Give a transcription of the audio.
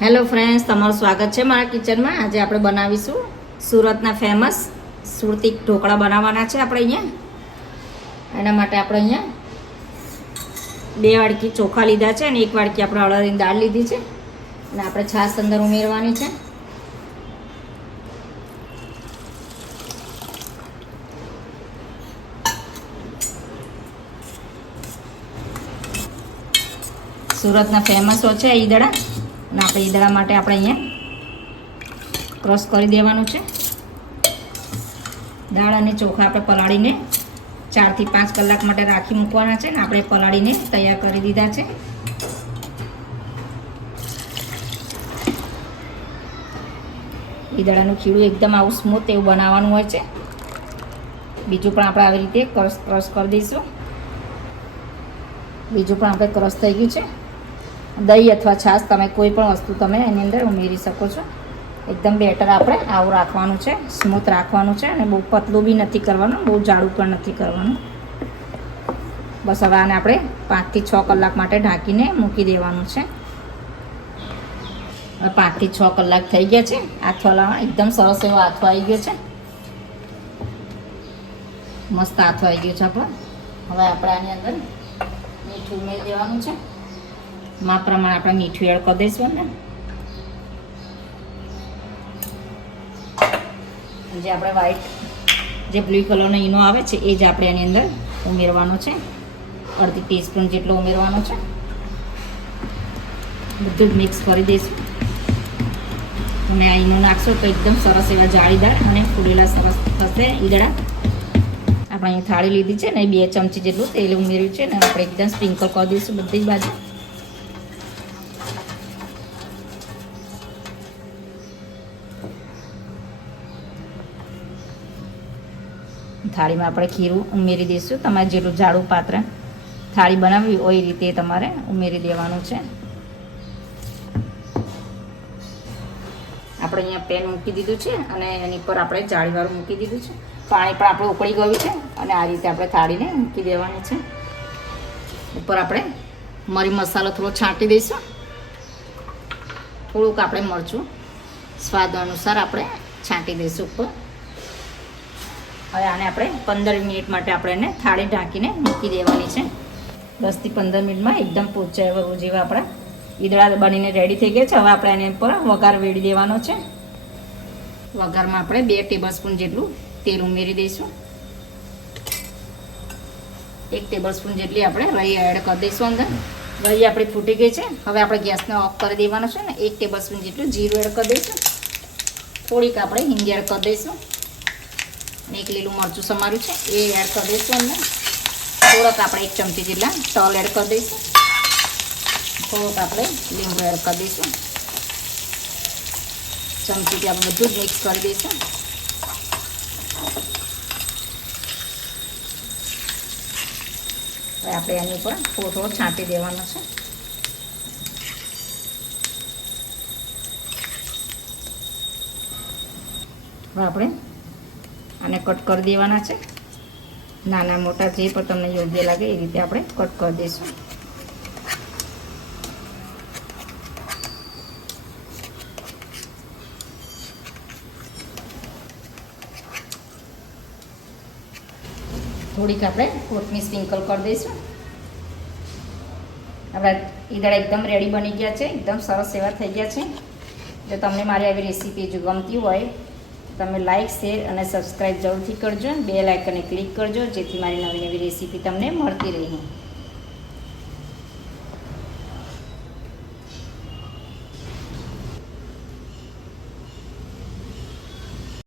Hello friends તમારું સ્વાગત છે મારા કિચનમાં આજે આપણે બનાવીશું સુરતના ફેમસ સુરતી ઢોકળા બનાવવાના છે આપણે અહીંયા. એના માટે આપણે અહીંયા બે વાડકી ચોખા લીધા છે અને એક વાડકી આપણે અડદની દાળ લીધી છે. અને આપણે છાશ અંદર ઉમેરવાની છે. સુરતના ફેમસો છે ઈદડા. અને આપણે ઈદળા માટે આપણે અહીંયા ક્રોસ કરી દેવાનું છે. દાળ અને ચોખા આપણે પલાળીને ચારથી પાંચ કલાક માટે રાખી મૂકવાના છે ને આપણે પલાળીને તૈયાર કરી દીધા છે. ઈદળાનું ખીરું એકદમ આવું સ્મૂથ એવું બનાવવાનું હોય છે. બીજું પણ આપણે આવી રીતે ક્રશ ક્રશ કરી દઈશું. બીજું પણ આપણે ક્રશ થઈ ગયું છે. દહીં અથવા છાશ તમે કોઈ પણ વસ્તુ તમે એની અંદર ઉમેરી શકો છો. એકદમ બેટર આપણે આવું રાખવાનું છે, સ્મૂથ રાખવાનું છે અને બહુ પતલું બી નથી કરવાનું, બહુ જાડું પણ નથી કરવાનું. બસ હવે આને આપણે પાંચથી છ કલાક માટે ઢાંકીને મૂકી દેવાનું છે. હવે પાંચથી છ કલાક થઈ ગયા છે. આથવાલામાં એકદમ સરસ એવો આથો આવી ગયો છે. મસ્ત આથો આવી ગયો છે આપણો. હવે આપણે આની અંદર મીઠું ઉમેરી દેવાનું છે. માપ પ્રમાણે આપણે મીઠું એડ કરી દઈશું ને? જે આપણે વ્હાઈટ જે બ્લુ કલરનો ઈનો આવે છે, એ જ આપણે એની અંદર ઉમેરવાનો છે. અડધી ટીસ્પૂન જેટલો ઉમેરવાનો છે. બધું મિક્સ કરી દઈશું. તમે આ ઈનો નાખશો તો એકદમ સરસ એવા જાળીદાર અને ફૂલેલા સરસ થશે ઈદડા. આપણે અહીં થાળી લીધી છે ને બે ચમચી જેટલું તેલ ઉમેર્યું છે ને, આપણે એકદમ સ્પ્રિંકલ કરી દઈશું બધી જ બાજુ. થાળીમાં આપણે ખીરું ઉમેરી દઈશું. તમારે જેટલું જાડું પાત્ર થાળી બનાવવી હોય એ રીતે તમારે ઉમેરી દેવાનું છે. આપણે અહીંયા પેન મૂકી દીધું છે અને એની પર આપણે જાળીવાળું મૂકી દીધું છે. પાણી પણ આપણે ઉકળી ગયું છે અને આ રીતે આપણે થાળીને મૂકી દેવાની છે. ઉપર આપણે મરી મસાલો થોડો છાંટી દઈશું. થોડુંક આપણે મરચું સ્વાદ અનુસાર આપણે છાંટી દઈશું ઉપર. હવે આને આપણે પંદર મિનિટ માટે આપણે એને થાળી ઢાંકીને મૂકી દેવાની છે. દસથી પંદર મિનિટમાં એકદમ પોચા એવા જેવા આપણા ઈદળા બનીને રેડી થઈ ગયા છે. હવે આપણે એને પર વઘાર વેડી દેવાનો છે. વઘારમાં આપણે બે ટેબલ જેટલું તેલ ઉમેરી દઈશું. એક ટેબલ સ્પૂન જેટલી આપણે રહી એડ કરી દઈશું અંદર. રહી આપણી ફૂટી ગઈ છે. હવે આપણે ગેસને ઓફ કરી દેવાનો છે ને. એક ટેબલ સ્પૂન જેટલું જીરું એડ કરી દઈશું. થોડીક આપણે હિંગ એડ કરી દઈશું. અને એક લીલું મરચું સમારું છે, એ એડ કરી દઈશું અંદર. થોડોક આપણે એક ચમચી જેટલા તલ એડ કરી દઈશું. થોડોક આપણે લીંબુ એડ કરી દઈશું. ચમચીથી આપણે બધું જ મિક્સ કરી દઈશું. હવે આપણે એની ઉપર થોડો થોડો છાંટી દેવાનો છે. આપણે આને કટ કરી દેવાના છે. નાના મોટા જે પણ તમને યોગ્ય લાગે એ રીતે આપણે કટ કરી દઈશું. થોડીક આપણે કોથમીર સ્પ્રિંકલ કરી દઈશું. આપણા ઈદડા એકદમ રેડી બની ગયા છે. એકદમ સરસ એવા થઈ ગયા છે. જો તમને મારી આવી રેસીપી જો ગમતી હોય તમે લાઇક શેર અને સબસ્ક્રાઈબ જરૂરથી કરજો બે લાઇકને ક્લિક કરજો જેથી મારી નવી નવી રેસીપી તમને મળતી રહે.